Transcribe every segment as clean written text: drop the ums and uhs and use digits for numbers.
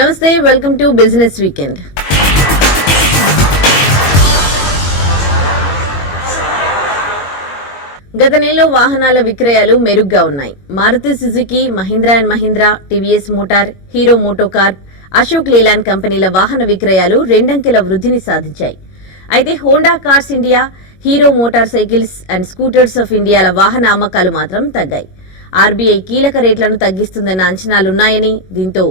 నమస్తే, welcome to business weekend. గత నెలలో వాహనాల విక్రయాలు మెరుగ్గా ఉన్నాయి. Maruti Suzuki, Mahindra and Mahindra, TVS Motor, Hero MotoCorp, Ashok Leyland కంపెనీల వాహన విక్రయాలు రెండంకెల వృద్ధిని సాధించాయి. అయితే Honda Cars India, Hero Motorcycles and Scooters of ఇండియాల వాహన అమ్మకాలు మాత్రం తగ్గాయి. ఆర్బీఐ కీలక రేట్లను తగ్గిస్తుందన్న అంచనాలున్నాయని, దీంతో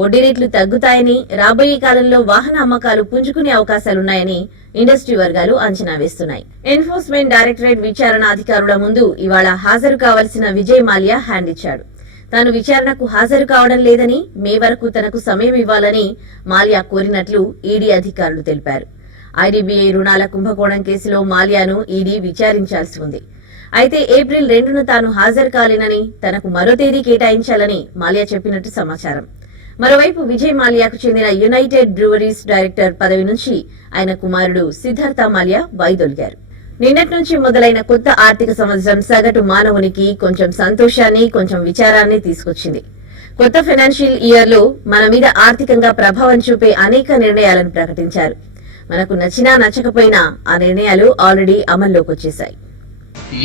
వడ్డీ రేట్లు తగ్గుతాయని, రాబోయే కాలంలో వాహన అమ్మకాలు పుంజుకునే అవకాశాలున్నాయని ఇండస్ట్రీ వర్గాలు అంచనా వేస్తున్నాయి. ఎన్ఫోర్స్మెంట్ డైరెక్టరేట్ విచారణ అధికారుల ముందు ఇవాళ హాజరు కావాల్సిన విజయ్ మాల్యా హ్యాండ్ ఇచ్చాడు. తాను విచారణకు హాజరు కావడం లేదని, మే వరకు తనకు సమయం ఇవ్వాలని మాల్యా కోరినట్లు ఈడీ అధికారులు తెలిపారు. ఐడీబీఐ రుణాల కుంభకోణం కేసులో మాల్యాను ఈడీ విచారించాల్సి ఉంది. అయితే ఏప్రిల్ 2న తాను హాజరు కాలేనని, తనకు మరో తేదీ కేటాయించాలని మాల్యా చెప్పినట్టు సమాచారం. మరోవైపు విజయ్ మాల్యాకు చెందిన యునైటెడ్ బ్రూవరీస్ డైరెక్టర్ పదవి నుంచి ఆయన కుమారుడు సిద్ధార్థ మాల్యా వైదొలిగారు. నిన్నటి నుంచి మొదలైన కొత్త ఆర్థిక సంవత్సరం సగటు మానవునికి కొంచెం సంతోషాన్ని, కొంచెం విచారాన్ని తీసుకొచ్చింది. కొత్త ఫైనాన్షియల్ ఇయర్ లో మన మీద ఆర్థికంగా ప్రభావం చూపే అనేక నిర్ణయాలను ప్రకటించారు. మనకు నచ్చినా నచ్చకపోయినా ఆ నిర్ణయాలు ఆల్రెడీ అమల్లోకి వచ్చేశాయి.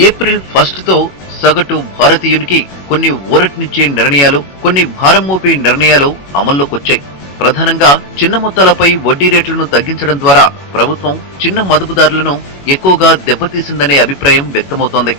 ఏప్రిల్ 1తో సగటు భారతీయుడికి కొన్ని ఊరటనిచ్చే నిర్ణయాలు, కొన్ని భారం మోపే నిర్ణయాలు అమల్లోకి వచ్చాయి. ప్రధానంగా చిన్న మొత్తాలపై వడ్డీ రేట్లను తగ్గించడం ద్వారా ప్రభుత్వం చిన్న మదుపుదారులను ఎక్కువగా దెబ్బతీసిందనే అభిప్రాయం వ్యక్తమవుతోంది.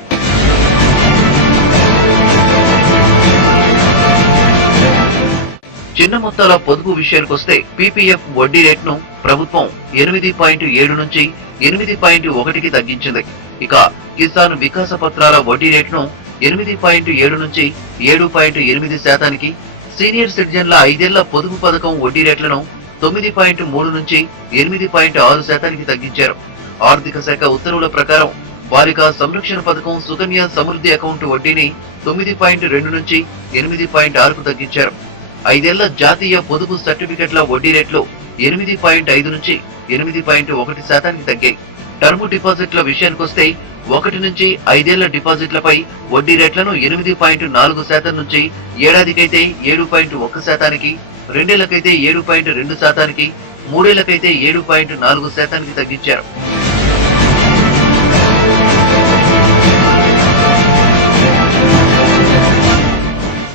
చిన్న మొత్తాల పొదుపు విషయానికొస్తే పీపీఎఫ్ వడ్డీ రేట్ను ప్రభుత్వం 8.7 నుంచి 8.1కి తగ్గించింది. ఇక కిసాన్ వికాస పత్రాల వడ్డీ రేట్ను 8.7 నుంచి 7.8%, సీనియర్ సిటిజన్ల 5 ఏళ్ల పొదుపు పథకం వడ్డీ రేట్లను 9.3 నుంచి 8.6%కి తగ్గించారు. ఆర్థిక శాఖ ఉత్తర్వుల ప్రకారం బాలికా సంరక్షణ పథకం సుకన్య సమృద్ధి అకౌంట్ వడ్డీని 9.2 నుంచి 8.6కు తగ్గించారు. 5 ఏళ్ల జాతీయ పొదుపు సర్టిఫికెట్ల వడ్డీ రేట్లు 8.5 నుంచి 8.1%కి తగ్గాయి. టర్మ్ డిపాజిట్ల విషయానికొస్తే 1 నుంచి 5 ఏళ్ల డిపాజిట్లపై వడ్డీ రేట్లను 8.4% నుంచి ఏడాదికైతే 7.1%కి, 2 ఏళ్లకైతే 7.2%కి, 3 ఏళ్లకైతే 7.4%కి తగ్గించారు.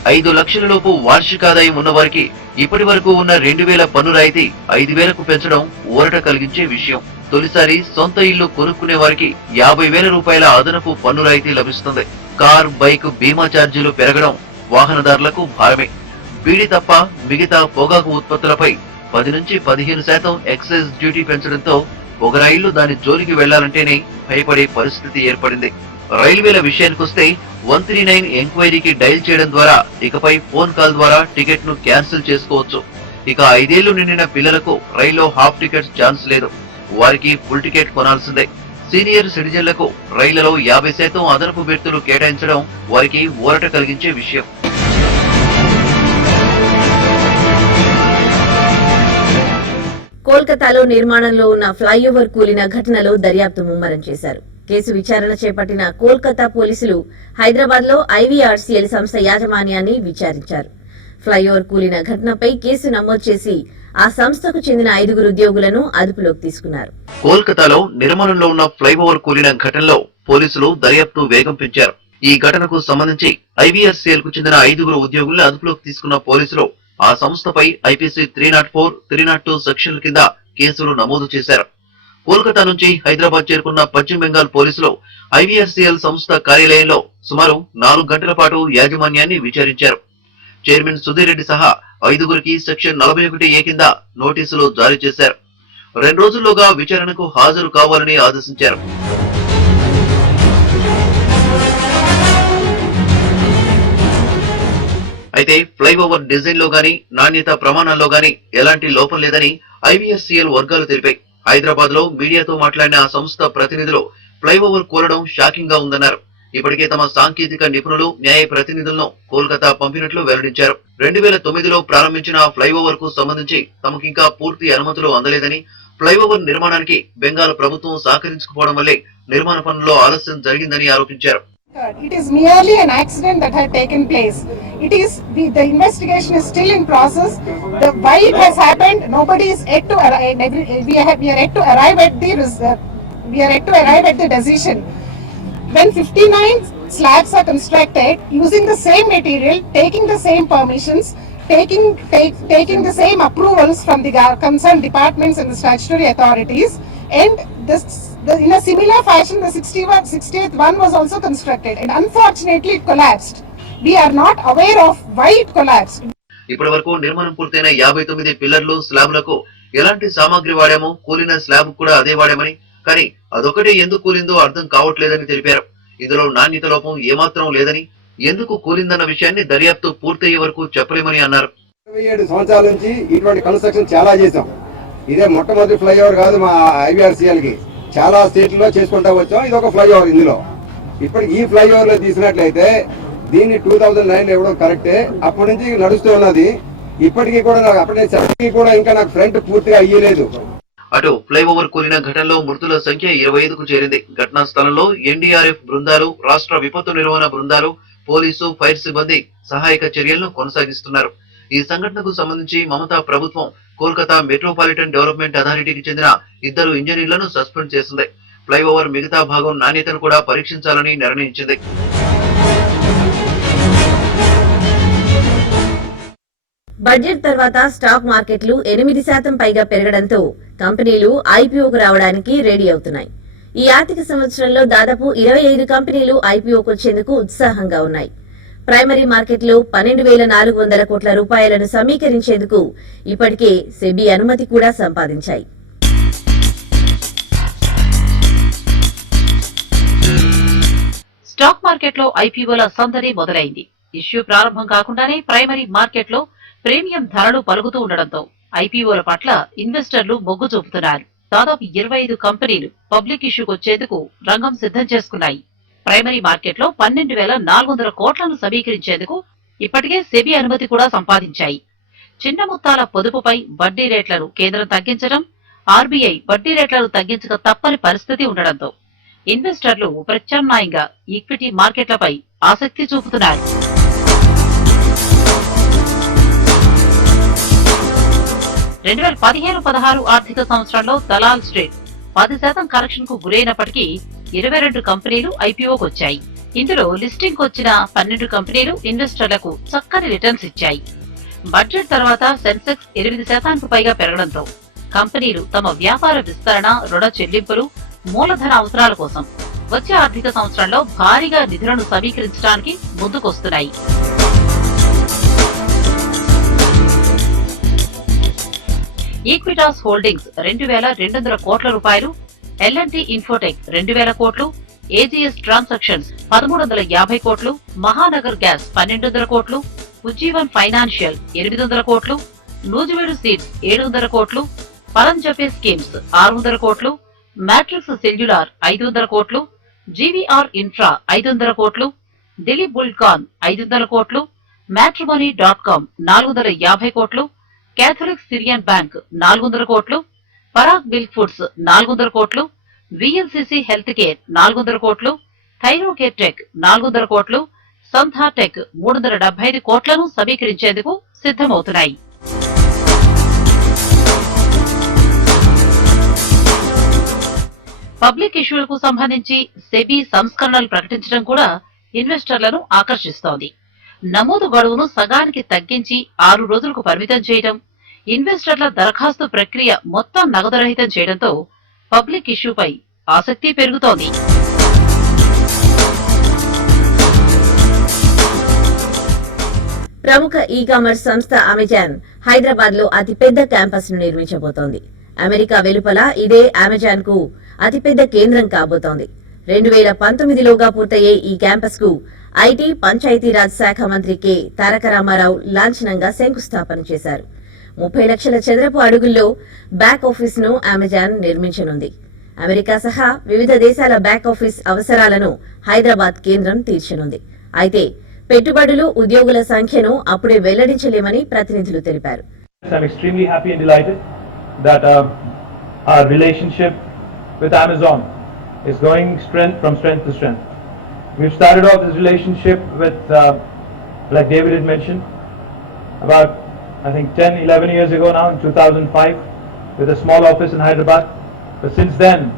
$5 లక్షలలోపు వార్షికాదాయం ఉన్నవారికి ఇప్పటి వరకు ఉన్న 2,000 పన్ను రాయితీ 5,000కు పెంచడం ఊరట కలిగించే విషయం. తొలిసారి సొంత ఇల్లు కొనుక్కునే వారికి 50,000 రూపాయల అదనపు పన్ను రాయితీ లభిస్తుంది. కార్, బైక్ బీమా ఛార్జీలు పెరగడం వాహనదారులకు భారమే. బీడీ తప్ప మిగతా పొగాకు ఉత్పత్తులపై 10 నుంచి 15% ఎక్సైజ్ డ్యూటీ పెంచడంతో పొగరాయిళ్లు దాని జోలికి వెళ్లాలంటేనే భయపడే పరిస్థితి ఏర్పడింది. రైల్వేల విషయానికొస్తే 139 ఎంక్వైరీకి డైల్ చేయడం ద్వారా ఇకపై ఫోన్ కాల్ ద్వారా టికెట్ ను క్యాన్సిల్ చేసుకోవచ్చు. ఇక 5 ఏళ్లు నిండిన పిల్లలకు రైల్లో హాఫ్ టికెట్ ఛాన్స్ లేదు. వారికి ఫుల్ టికెట్ కొనాల్సిందే. సీనియర్ సిటిజన్లకు రైళ్లలో 50% అదనపు బెర్తులు కేటాయించడం వారికి ఊరట కలిగించే విషయం. కోల్కతాలో నిర్మాణంలో ఉన్న ఫ్లైఓవర్ కూలిన ఘటనలో దర్యాప్తు ముమ్మరం చేశారు. కేసు విచారణ చేపట్టిన కోల్కతా పోలీసులు హైదరాబాద్ లో ఐవీఆర్సీఎల్ సంస్థ యాజమాన్యాన్ని విచారించారు. ఫ్లైఓవర్ కూలిన ఘటనపై కేసు నమోదు చేసి ఆ సంస్థకు చెందిన 5 ఉద్యోగులను అదుపులోకి తీసుకున్నారు. కోల్కతాలో నిర్మాణంలో ఉన్న ఫ్లైఓవర్ కూలిన ఘటనలో పోలీసులు దర్యాప్తు వేగం పెంచారు. ఈ ఘటనకు సంబంధించి ఐవీఆర్సీఎల్ కు చెందిన 5 ఉద్యోగులను అదుపులోకి తీసుకున్న పోలీసులు ఆ సంస్థపై ఐపీసీ 304, 302 సెక్షన్ల కింద కేసులు నమోదు చేశారు. కోల్కతా నుంచి హైదరాబాద్ చేరుకున్న పశ్చిమ బెంగాల్ పోలీసులు ఐవీఆర్సీఎల్ సంస్థ కార్యాలయంలో సుమారు 4 గంటల పాటు యాజమాన్యాన్ని విచారించారు. చైర్మన్ సుధీర్ రెడ్డి సహా 5 సెక్షన్ 41A కింద నోటీసులు జారీ చేశారు. 2 రోజుల్లోగా విచారణకు హాజరు కావాలని ఆదేశించారు. అయితే ఫ్లైఓవర్ డిజైన్ లో గాని, నాణ్యత ప్రమాణాల్లో గాని ఎలాంటి లోపం లేదని ఐవీఆర్సీఎల్ వర్గాలు తెలిపాయి. హైదరాబాద్ లో మీడియాతో మాట్లాడిన ఆ సంస్థ ప్రతినిధులు ఫ్లైఓవర్ కూలడం షాకింగ్ గా ఉందన్నారు. ఇప్పటికే తమ సాంకేతిక నిపుణులు, న్యాయ ప్రతినిధులను కోల్కతా పంపినట్లు వెల్లడించారు. 2009లో ప్రారంభించిన ఫ్లైఓవర్ కు సంబంధించి తమకింకా పూర్తి అనుమతులు అందలేదని, ఫ్లైఓవర్ నిర్మాణానికి బెంగాల్ ప్రభుత్వం సహకరించకపోవడం వల్లే నిర్మాణ పనుల్లో ఆలస్యం జరిగిందని ఆరోపించారు. It is merely an accident that had taken place. It is the investigation is still in process. Why it has happened, nobody is yet to arrive. We are yet to arrive at the decision. When 59 slabs are constructed using the same material, taking the same permissions, taking the same approvals from the concerned departments and the statutory authorities, and in a similar fashion, the 60th one was also constructed, and unfortunately it collapsed. We are not aware of why it collapsed. ఇప్పటి వరకు నిర్మాణం పూర్తయిన 59 పిల్లర్లు స్లాబులకు ఎలాంటి సామాగ్రి వాడామో, కూలిన slab కూడా అదే వాడామని, కానీ అదొకటే ఎందుకు కూలిందో అర్థం కావట్లేదని తెలిపారు. ఇందులో నాణ్యత లోపం ఏమాత్రం లేదని, ఎందుకు కూలిందన్న విషయాన్ని దర్యాప్తు పూర్తయ్యే వరకు చెప్పలేమని అన్నారు. 27 సంవత్సరాల నుంచి ఇటువంటి కన్స్ట్రక్షన్ చాలా చేశాం. ఇదే మొట్టమొదటి ఫ్లైఓవర్ కాదు మా IVRCL కి. చాలా స్టేట్లలో చేసుకుంటా వచ్చాం. ఇది ఒక ఫ్లైఓవర్. ఇందులో ఇప్పటికి ఈ ఫ్లైఓవర్ లో తీసినట్లయితే దీన్ని 2009 ఇవ్వడం కరెక్టే. అప్పటి నుంచి నడుస్తూ ఉన్నది. ఇప్పటికీ కూడా నాకు అప్పటి కూడా ఇంకా నాకు ఫ్రంట్ పూర్తిగా అయ్యలేదు. అటు ఫ్లైఓవర్ కూలిన ఘటనలో మృతుల సంఖ్య 25కు చేరింది. ఘటనా స్థలంలో NDRF బృందాలు, రాష్ట్ర విపత్తు నిర్వహణ బృందాలు, పోలీసు, ఫైర్ సిబ్బంది సహాయక చర్యలను కొనసాగిస్తున్నారు. ఈ సంఘటనకు సంబంధించి మమతా ప్రభుత్వం కోల్కతా మెట్రోపాలిటన్ డెవలప్మెంట్ అథారిటీకి చెందిన 2 ఇంజనీర్లను సస్పెండ్ చేసింది. ఫ్లైఓవర్ మిగతా భాగం నాణ్యతను కూడా పరీక్షించాలని నిర్ణయించింది. బడ్జెట్ తర్వాత స్టాక్ మార్కెట్లు 8% పైగా పెరగడంతో కంపెనీలు ఐపీఓకు రావడానికి రెడీ అవుతున్నాయి. ఈ ఆర్థిక సంవత్సరంలో దాదాపు 25 కంపెనీలు ఐపీఓకు వచ్చేందుకు ఉత్సాహంగా ఉన్నాయి. ప్రైమరీ మార్కెట్లో 12,400 కోట్ల రూపాయలను సమీకరించేందుకు ఇప్పటికే సెబీ అనుమతి కూడా సంపాదించాయి. స్టాక్ మార్కెట్లో ఐపీఓల సందడి మొదలైంది. ఇష్యూ ప్రారంభం కాకుండానే ప్రైమరీ మార్కెట్లో ప్రీమియం ధరలు పలుకుతూ ఉండడంతో ఐపీఓల పట్ల ఇన్వెస్టర్లు మొగ్గు చూపుతున్నారు. దాదాపు 25 కంపెనీలు పబ్లిక్ ఇష్యూకు వచ్చేందుకు రంగం సిద్ధం చేసుకున్నాయి. ప్రైమరీ మార్కెట్లో 12,400 కోట్లను సమీకరించేందుకు ఇప్పటికే సెబీ అనుమతి కూడా సంపాదించాయి. చిన్న మొత్తాల పొదుపుపై వడ్డీ రేట్లను కేంద్రం తగ్గించడం, ఆర్బీఐ వడ్డీ రేట్లను తగ్గించక తప్పని పరిస్థితి ఉండడంతో ఇన్వెస్టర్లు ప్రత్యామ్నాయంగా ఈక్విటీ మార్కెట్లపై ఆసక్తి చూపుతున్నారు. రెండు 2015-16 ఆర్థిక సంవత్సరంలో దలాల్ స్ట్రీట్ 10% కరెక్షన్ కు గురైనప్పటికీ 22 కంపెనీలు ఐపీఓకి వచ్చాయి. ఇందులో లిస్టింగ్ వచ్చిన 12 కంపెనీలు ఇన్వెస్టర్లకు చక్కని రిటర్న్స్ ఇచ్చాయి. బడ్జెట్ తర్వాత సెన్సెక్స్ 8% పైగా పెరగడంతో కంపెనీలు తమ వ్యాపార విస్తరణ, రుణ చెల్లింపులు, మూలధన అవసరాల కోసం వచ్చే ఆర్థిక సంవత్సరంలో భారీగా నిధులను సమీకరించడానికి ముందుకొస్తున్నాయి. ఈక్విటాస్ హోల్డింగ్స్ 2,200 కోట్ల రూపాయలు, L&T ఇన్ఫోటెక్ 2,000 కోట్లు, ఏజీఎస్ ట్రాన్సాక్షన్స్ 1,350 కోట్లు, మహానగర్ గ్యాస్ 1,200 కోట్లు, ఉజ్జీవన్ ఫైనాన్షియల్ 800 కోట్లు, నూజివీడు సీడ్స్ 700 కోట్లు, పరంజపే స్కీమ్స్ 600 కోట్లు, మ్యాట్రిక్స్ సెల్యులార్ 500 కోట్లు, జీవీఆర్ ఇన్ఫ్రా 500 కోట్లు, దిలీప్ బుల్కాన్ 500 కోట్లు, మ్యాట్రిమోనీ.com 450 కోట్లు, కేథలిక్ సిరియన్ బ్యాంక్ 400 కోట్లు, పరాగ్ మిల్క్ ఫుడ్స్ 400 కోట్లు, విఎల్సిసి హెల్త్ కేర్ 400 కోట్లు, థైరోకేర్ టెక్ 400 కోట్లు, సంథా టెక్ 375 కోట్లను సమీకరించేందుకు సిద్ధమవుతున్నాయి. పబ్లిక్ ఇష్యూలకు సంబంధించి సెబీ సంస్కరణలు ప్రకటించడం కూడా ఇన్వెస్టర్లను ఆకర్షిస్తోంది. నమోదు గడువును సగానికి తగ్గించి 6 రోజులకు పరిమితం చేయడం, ఇన్వెస్టర్ల దరఖాస్తు ప్రక్రియ మొత్తం నగదురహితం చేయడంతో పబ్లిక్ ఇష్యూపై ఆసక్తి పెరుగుతోంది. ప్రముఖ ఈ కామర్స్ సంస్థ అమెజాన్ హైదరాబాద్ లో అతిపెద్ద క్యాంపస్ ను నిర్మించబోతోంది. అమెరికా వెలుపల ఇదే అమెజాన్ కు అతిపెద్ద కేంద్రం కాబోతోంది. 2019లోగా పూర్తయ్యే ఈ క్యాంపస్ కు ఐటీ, పంచాయతీరాజ్ శాఖ మంత్రి కె తారక రామారావు లాంఛనంగా శంకుస్థాపన చేశారు. 30 లక్షల చదరపు అడుగుల్లో బ్యాక్ ఆఫీస్ ను అమెజాన్ నిర్మించనుంది. అమెరికా సహా వివిధ దేశాల బ్యాక్ ఆఫీస్ అవసరాలను హైదరాబాద్ కేంద్రం తీర్చనుంది. అయితే పెట్టుబడులు, ఉద్యోగుల సంఖ్యను అప్పుడే వెల్లడించలేమని ప్రతినిధులు తెలిపారు. I'm extremely happy and delighted that our relationship with Amazon is going from strength to strength. We've started off this relationship with, like David had mentioned, about I think 10, 11 years ago now, in 2005, with a small office in Hyderabad. But since then,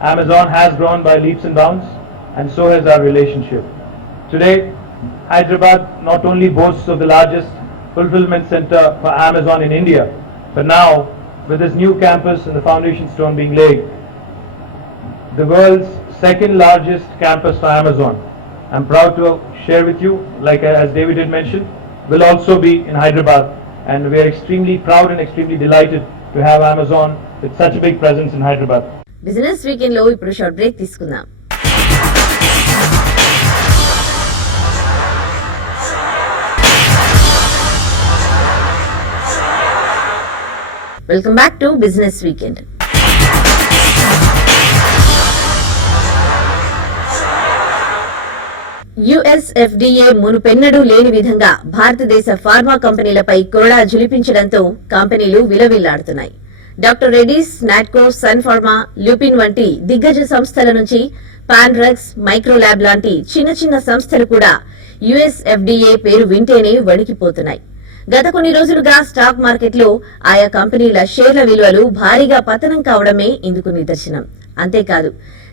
Amazon has grown by leaps and bounds, and so has our relationship. Today, Hyderabad not only boasts of the largest fulfillment center for Amazon in India, but now, with this new campus and the foundation stone being laid, the world's second largest campus for Amazon, I'm proud to share with you, like as David had mentioned, will also be in Hyderabad, and we are extremely proud and extremely delighted to have Amazon with such a big presence in Hyderabad. Business weekend లో ఇప్పుడు short break తీసుకుందాం. Welcome back to business weekend. US FDA మునుపెన్నడూ లేని విధంగా భారతదేశ pharma కంపెనీలపై కొరడా జులిపించడంతో కంపెనీలు విలవిల్లాడుతున్నాయి. డాక్టర్ రెడ్డీస్, నాట్కో, సన్ ఫార్మా, ల్యూపిన్ వంటి దిగ్గజ సంస్థల నుంచి పాన్ డ్రగ్స్, మైక్రోల్యాబ్ లాంటి చిన్న చిన్న సంస్థలు కూడా యుఎస్ ఎఫ్డీఏ పేరు వింటేనే వణికిపోతున్నాయి. గత కొన్ని రోజులుగా స్టాక్ మార్కెట్లో ఆయా కంపెనీల షేర్ల విలువలు భారీగా పతనం కావడమే ఇందుకు నిదర్శనం. అంతేకాదు,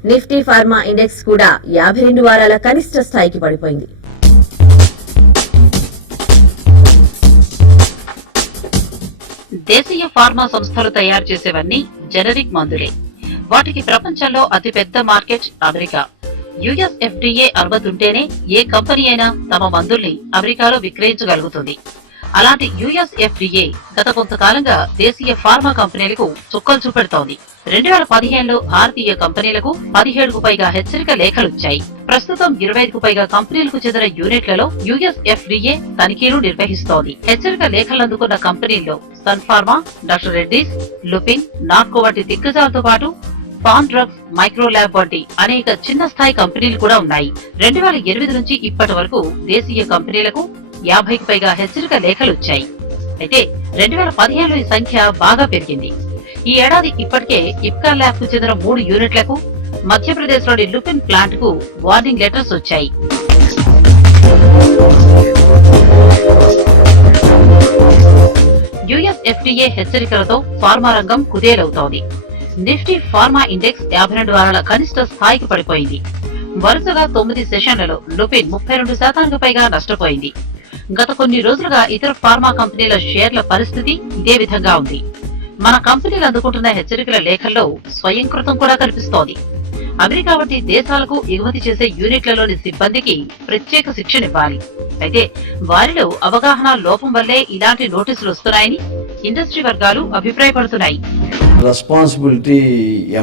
నిఫ్టీ ఫార్మా ఇండెక్స్ కూడా 52 వారాల కనిష్ట స్థాయికి పడిపోయింది. దేశీయ ఫార్మా సంస్థలు తయారు చేసేవన్నీ జెనరిక్ మందులే. వాటికి ప్రపంచంలో అతిపెద్ద మార్కెట్ అమెరికా. యుఎస్ ఎఫ్డీఏ అనుమతుంటేనే ఏ కంపెనీ అయినా తమ మందుల్ని అమెరికాలో విక్రయించగలుగుతుంది. అలాంటి యుఎస్ ఎఫ్డీఏ గత కొంతకాలంగా దేశీయ ఫార్మా కంపెనీలకు చుక్కలు చూపెడుతోంది. 2015లో భారతీయ కంపెనీలకు 17కు పైగా హెచ్చరిక లేఖలుచ్చాయి. ప్రస్తుతం 25కు పైగా కంపెనీలకు చెందిన యూనిట్లలో యుఎస్ ఎఫ్డీఏ తనిఖీలు నిర్వహిస్తోంది. హెచ్చరిక లేఖలు అందుకున్న కంపెనీల్లో Sun Pharma, doctor Reddy's, Lupin, Natco వంటి దిగ్గజాలతో పాటు పాన్ డ్రగ్స్, మైక్రోల్యాబ్ వంటి అనేక చిన్న స్థాయి కంపెనీలు కూడా ఉన్నాయి. 2008 నుంచి ఇప్పటి వరకు దేశీయ కంపెనీలకు 50కు పైగా హెచ్చరిక లేఖలుచ్చాయి. అయితే 2015లో ఈ సంఖ్య బాగా పెరిగింది. ఈ ఏడాది ఇప్పటికే ఇప్కా ల్యాబ్ కు చెందిన 3 యూనిట్లకు, మధ్యప్రదేశ్ లోని లుపిన్ ప్లాంట్ కు వార్నింగ్ లెటర్స్ వచ్చాయి. యుఎస్ ఎఫ్డీఏ హెచ్చరికలతో ఫార్మా రంగం కుదేలవుతోంది. నిఫ్టీ ఫార్మా ఇండెక్స్ 52 వారాల కనిష్ట స్థాయికి పడిపోయింది. వరుసగా 9 సెషన్లలో లుపిన్ 32% పైగా నష్టపోయింది. గత కొన్ని రోజులుగా ఇతర ఫార్మా కంపెనీల షేర్ల పరిస్థితి ఇదే విధంగా ఉంది. మన కంపెనీలు అందుకుంటున్న హెచ్చరికల లేఖల్లో స్వయంకృతం కూడా కనిపిస్తోంది. అమెరికా వంటి దేశాలకు ఎగుమతి చేసే యూనిట్లలోని సిబ్బందికి ప్రత్యేక శిక్షణివ్వాలి. అయితే వారిలో అవగాహన లోపం వల్లే ఇలాంటి నోటీసులు వస్తున్నాయని ఇండస్ట్రీ వర్గాలు అభిప్రాయపడుతున్నాయి. రెస్పాన్సిబిలిటీ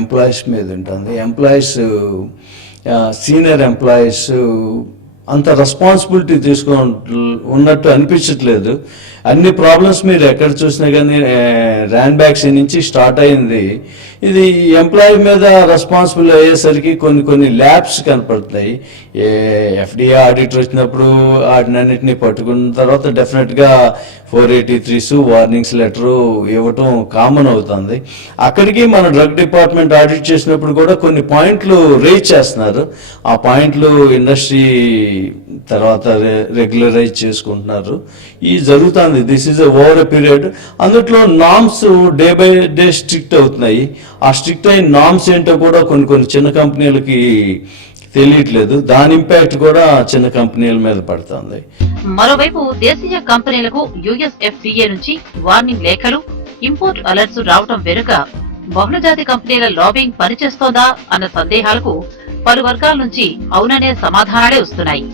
ఎంప్లాయీస్ మీద ఉంటుంది. ఎంప్లాయీస్, సీనియర్ ఎంప్లాయీస్ అంత రెస్పాన్సిబిలిటీ ఉన్నట్టు అనిపించట్లేదు. అన్ని ప్రాబ్లమ్స్ మీరు ఎక్కడ చూసినా కానీ ర్యాన్ బ్యాక్స్ నుంచి స్టార్ట్ అయింది. ఇది ఎంప్లాయీ మీద రెస్పాన్సిబుల్ అయ్యేసరికి కొన్ని ల్యాబ్స్ కనపడుతున్నాయి. ఎఫ్డీఏ ఆడిట్ వచ్చినప్పుడు వాటినన్నింటినీ పట్టుకున్న తర్వాత డెఫినెట్గా 483s వార్నింగ్స్ లెటరు ఇవ్వటం కామన్ అవుతుంది. అక్కడికి మన డ్రగ్ డిపార్ట్మెంట్ ఆడిట్ చేసినప్పుడు కూడా కొన్ని పాయింట్లు రేజ్ చేస్తున్నారు. ఆ పాయింట్లు ఇండస్ట్రీ తర్వాత రెగ్యులరైజ్ చేసుకుంటున్నారు. ఈ జరుగుతుంది. This is over a period. అందులో norms day by day strict అవుతున్నాయి. ఆ స్ట్రిక్ట్ అయిన నామ్స్ ఏంటో కూడా కొన్ని చిన్న కంపెనీలకి తెలియట్లేదు. దాని ఇంపాక్ట్ కూడా చిన్న కంపెనీల మీద పడుతుంది. మరోవైపు దేశీయ కంపెనీలకు యుఎస్ ఎఫ్డీఏ నుంచి వార్నింగ్ లేఖలు, ఇంపోర్ట్ అలర్ట్స్ రావడం వెనుక బహుళజాతి కంపెనీల లాబింగ్ పనిచేస్తోందా అన్న సందేహాలకు పలు వర్గాల నుంచి అవుననే సమాధానాలే వస్తున్నాయి.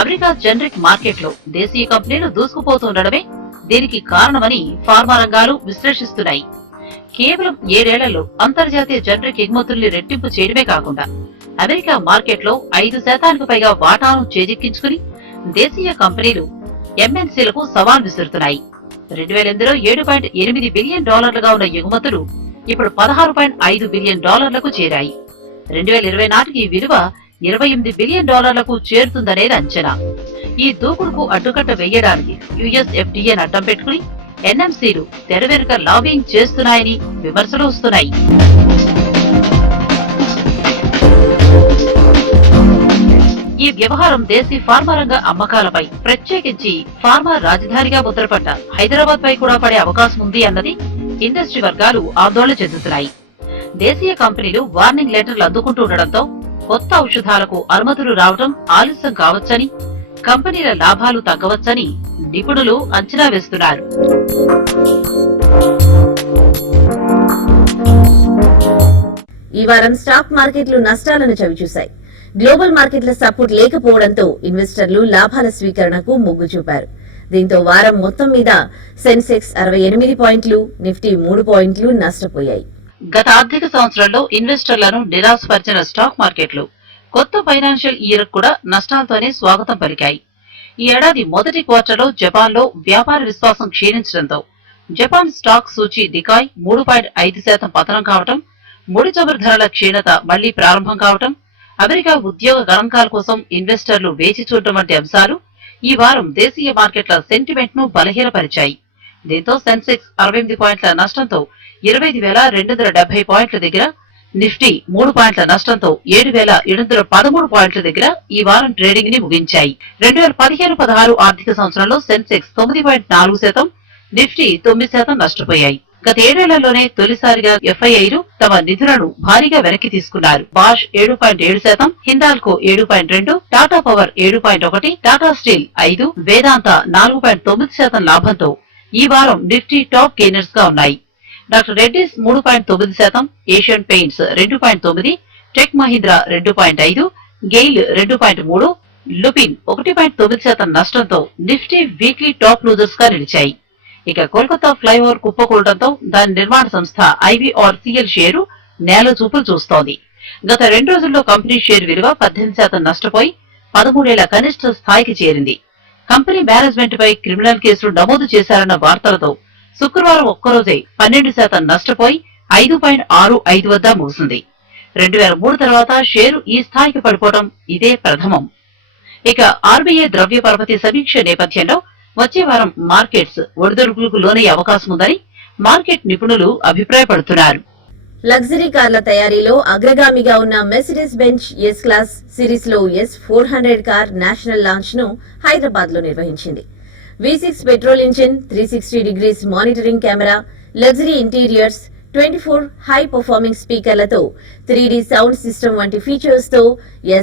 అమెరికా జనరిక్ మార్కెట్లో దేశీయ కంపెనీలు దూసుకుపోతుండడమే దీనికి కారణమని ఫార్మా రంగాలు విశ్లేషిస్తున్నాయి. కేవలం 7 ఏళ్లలో అంతర్జాతీయ జనరిక్ ఎగుమతుల్ని రెట్టింపు చేయడమే కాకుండా అమెరికా మార్కెట్లో 5% పైగా వాటాను చేజిక్కించుకుని దేశీయ కంపెనీలు ఎంఎన్సీలకు సవాల్ విసురుతున్నాయి. 2008లో $7.8 బిలియన్ గా ఉన్న ఎగుమతులు ఇప్పుడు $16.5 బిలియన్ చేరాయి. 2020 నాటికి ఈ విలువ $28 బిలియన్ చేరుతుందనేది అంచనా. ఈ దూకుడుకు అడ్డుకట్ట వేయడానికి యుఎస్ ఎఫ్డీఏను అడ్డం పెట్టుకుని ఎన్ఎంసీలు తెర వెనుక లాబింగ్ చేస్తున్నాయని విమర్శలు వస్తున్నాయి. ఈ ఈ వ్యవహారం దేశీ ఫార్మా రంగ అమ్మకాలపై, ప్రత్యేకించి ఫార్మా రాజధానిగా ముద్రపడ్డ హైదరాబాద్ పై కూడా పడే అవకాశం ఉంది అన్నది ఇండస్ట్రీ వర్గాలు ఆందోళన చెందుతున్నాయి. దేశీయ కంపెనీలు వార్నింగ్ లెటర్లు అందుకుంటుండటంతో కొత్త ఔషధాలకు అనుమతులు రావడం ఆలస్యం కావచ్చని, కంపెనీల లాభాలు తగ్గవచ్చని నిపుణులు అంచనా వేస్తున్నారు. ఈ వారం స్టాక్ మార్కెట్లు నష్టాలను చవిచూశాయి. గ్లోబల్ మార్కెట్ల సపోర్ట్ లేకపోవడంతో ఇన్వెస్టర్లు లాభాల స్వీకరణకు మొగ్గు చూపారు. దీంతో వారం మొత్తం మీద సెన్సెక్స్ 68 పాయింట్లు, నిఫ్టీ 3 పాయింట్లు నష్టపోయాయి. గత ఆర్థిక సంవత్సరంలో ఇన్వెస్టర్లను నిరాశపరిచిన స్టాక్ మార్కెట్లు కొత్త ఫైనాన్షియల్ ఇయర్ కూడా నష్టాలతోనే స్వాగతం పలికాయి. ఈ ఏడాది మొదటి క్వార్టర్లో జపాన్లో వ్యాపార విశ్వాసం క్షీణించడంతో జపాన్ స్టాక్ సూచీ డికాయ్ 3.5% పతనం కావటం, ముడి చమురు ధరల క్షీణత మళ్లీ ప్రారంభం కావటం, అమెరికా ఉద్యోగ గణాంకాల కోసం ఇన్వెస్టర్లు వేచి చూడటం వంటి అంశాలు ఈ వారం దేశీయ మార్కెట్ల సెంటిమెంట్ ను బలహీనపరిచాయి. దీంతో సెన్సెక్స్ 68 పాయింట్ల నష్టంతో 25,270 పాయింట్ల దగ్గర, నిఫ్టీ 3 పాయింట్ల నష్టంతో 7,713 పాయింట్ల దగ్గర ఈ వారం ట్రేడింగ్ ని ముగించాయి. 2015-16 ఆర్థిక సంవత్సరంలో సెన్సెక్స్ 9.4%, నిఫ్టీ 9% నష్టపోయాయి. గత ఏడేళ్లలోనే తొలిసారిగా ఎఫ్ఐఐలు తమ నిధులను భారీగా వెనక్కి తీసుకున్నారు. బాష్ 7.7%, హిందాల్కో 7.2%, టాటా పవర్ 7.1%, టాటా స్టీల్ 5%, వేదాంత 4.9% లాభంతో ఈ వారం నిఫ్టీ టాప్ గెయినర్స్ గా ఉన్నాయి. డాక్టర్ రెడ్డిస్ 3.9%, ఏషియన్ పెయింట్స్ 2.9%, టెక్ మహీంద్రా 2.5%, గెయిల్ 2.3%, లుపిన్ 1.9% నష్టంతో నిఫ్టీ వీక్లీ టాప్ లూజర్స్ గా నిలిచాయి. ఇక కోల్కతా ఫ్లైఓవర్ కుప్పకూలడంతో దాని నిర్మాణ సంస్థ IVRCL షేరు నేల చూపులు చూస్తోంది. గత 2 రోజుల్లో కంపెనీ షేరు విలువ 18% నష్టపోయి 13 ఏళ్ల కనిష్ట స్థాయికి చేరింది. కంపెనీ మేనేజ్మెంట్ పై క్రిమినల్ కేసులు నమోదు చేశారన్న వార్తలతో శుక్రవారం ఒక్కరోజే 12% నష్టపోయి 5.65 వద్ద ముగిసింది. 2003 తర్వాత షేరు ఈ స్థాయికి పడిపోవడం ఇదే ప్రథమం. ఇక RBI ద్రవ్య పరపతి సమీక్ష నేపథ్యంలో వచ్చే వారం మార్కెట్స్ ఒడిదుడుకులకు లోనయ్యే అవకాశం ఉందని మార్కెట్ నిపుణులు అభిప్రాయపడుతున్నారు. లగ్జరీ కార్ల తయారీలో అగ్రగామిగా ఉన్న Mercedes Benz S class series లో S400 కార్ నేషనల్ లాంచ్ ను హైదరాబాద్ లో నిర్వహించింది. V6 petrol engine, 360 degrees monitoring camera, luxury interiors, 24 high performing స్పీకర్లతో 3D సౌండ్ సిస్టమ్ వంటి ఫీచర్స్ తో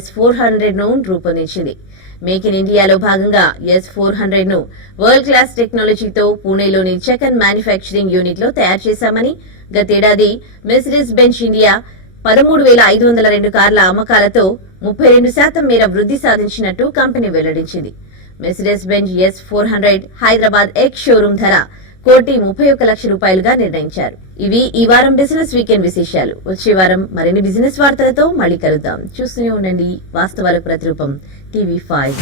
S400 ను రూపొందించింది. మేక్ ఇన్ ఇండియాలో భాగంగా S400 ను వరల్డ్ క్లాస్ టెక్నాలజీతో పూణేలోని చెకన్ మ్యానుఫ్యాక్చరింగ్ యూనిట్ లో తయారు చేశామని గతేడాది మెర్సిడెస్ బెంజ్ ఇండియా 13,502 కార్ల అమ్మకాలతో 32% మేర వృద్ధి సాధించినట్టు కంపెనీ వెల్లడించింది. Mercedes Benz S400 Hyderabad X showroom ధర ₹1,31,00,000గా నిర్ణయించారు. ఇవి ఈ వారం బిజినెస్ వీకెండ్ విశేషాలు. వచ్చే వారం మరిన్ని బిజినెస్ వార్తలతో మళ్ళీ కలుద్దాం. చూస్తూనే ఉండండి వాస్తవాలకు ప్రతిరూపం TV5.